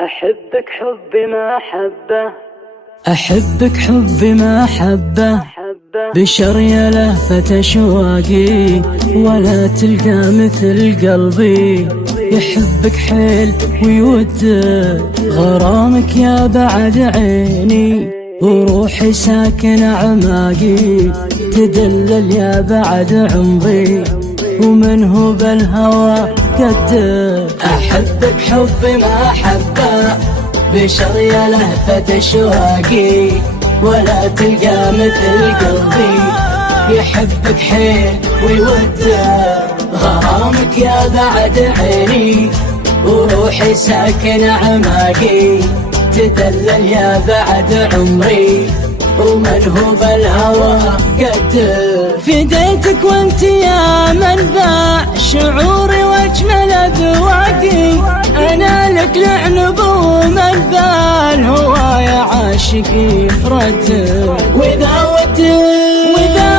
أحبك حب محبة، أحبك حب محبة، بشر يا لهفة أشواقي ولا تلقى مثل قلبي. يحبك حيل ويود غرامك يا بعد عيني، وروحي ساكن أعماقي تدلل يا بعد عمري، ومن هو بالهوى قد. أحبك حب محبة، بشر يا لهفة أشواقي ولا تلقى مثل قلبي. يحبك حيل ويود غرامك يا بعد عيني، وروحي ساكن أعماقي تدلل يا بعد عمري، ومن هو بالهوى قد. فديتك وانت يا منبع شعوري واجمل اذواقي، انا لك لعنب ومنبع الهوى يا عاشقي رد. واذا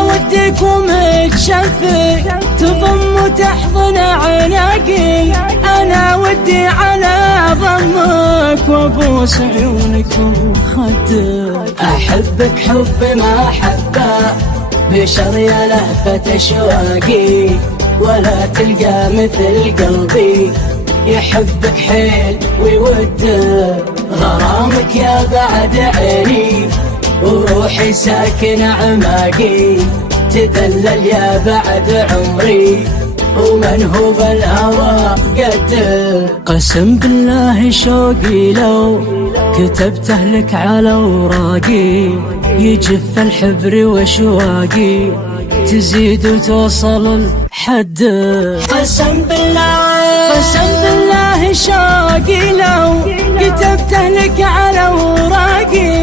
ودك ومتشفق تضم وتحضن عناقي، انا ودي على ضمك وابوس عيونك وخدك. احبك حب محبة، بشر يا لهفة أشواقي ولا تلقى مثل قلبي. يحبك حيل ويود غرامك يا بعد عيني، وروحي ساكن أعماقي تدلل يا بعد عمري، ومن هو بالهوى قد. قسم بالله شوقي لو كتبته لك على وراقي، يجف الحبر وشواقي تزيد وتوصل الحد. قسم بالله شوقي لو كتبته لك على وراقي،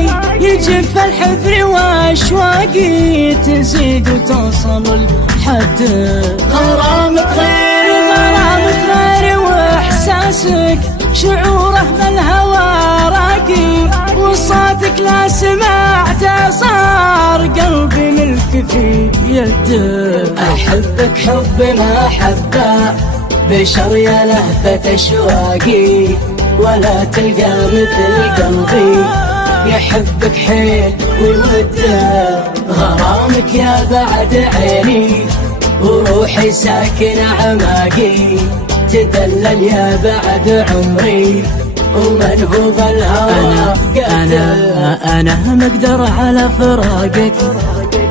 يجف الحبر واشواقي تزيد وتوصل الحد. غرامك غير واحساسك شعوره بالهوى راقي، وصوتك لا سمعته صار قلبي ملك في يدك. احبك حب محبة، بشر يا لهفة أشواقي ولا تلقى مثل قلبي. يحبك حيل ويود غرامك يا بعد عيني، وروحي ساكن أعماقي تدلل يا بعد عمري، ومن هو بالهوى قد. أنا مقدر على فراقك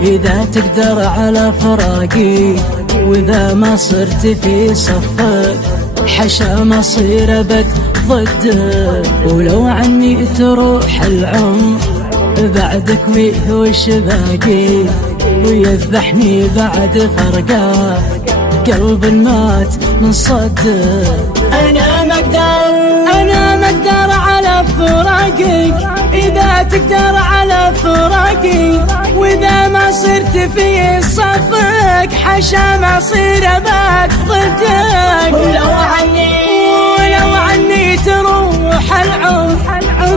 إذا تقدر على فراقي، وإذا ما صرت في صفك حشا مصير أبد ضدك. ولو عني تروح العمر بعدك وش باقي، ويذبحني بعد فرقاك قلب مات من صدك. أنا مقدر على فراقك إذا تقدر على فراقي، وإذا ما صرت في صفك حشا مصير أبد ضدك. ولو عني تروح العمر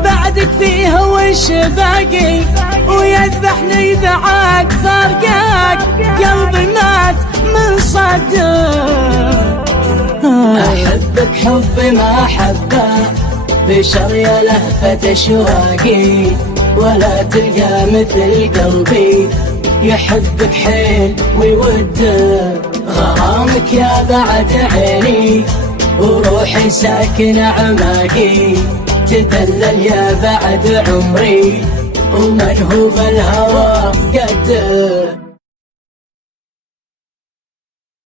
بعدك فيه وش باقي، ويذبحني بعد فرقك قلب مات من صدك. أحبك حب محبة، بشر يا لهفة أشواقي ولا تلقى مثل قلبي. يحبك حيل ويود غرامك يا بعد عيني، وروحي ساكن أعماقي تدلل يا بعد عمري، ومن هو بالهوى قد.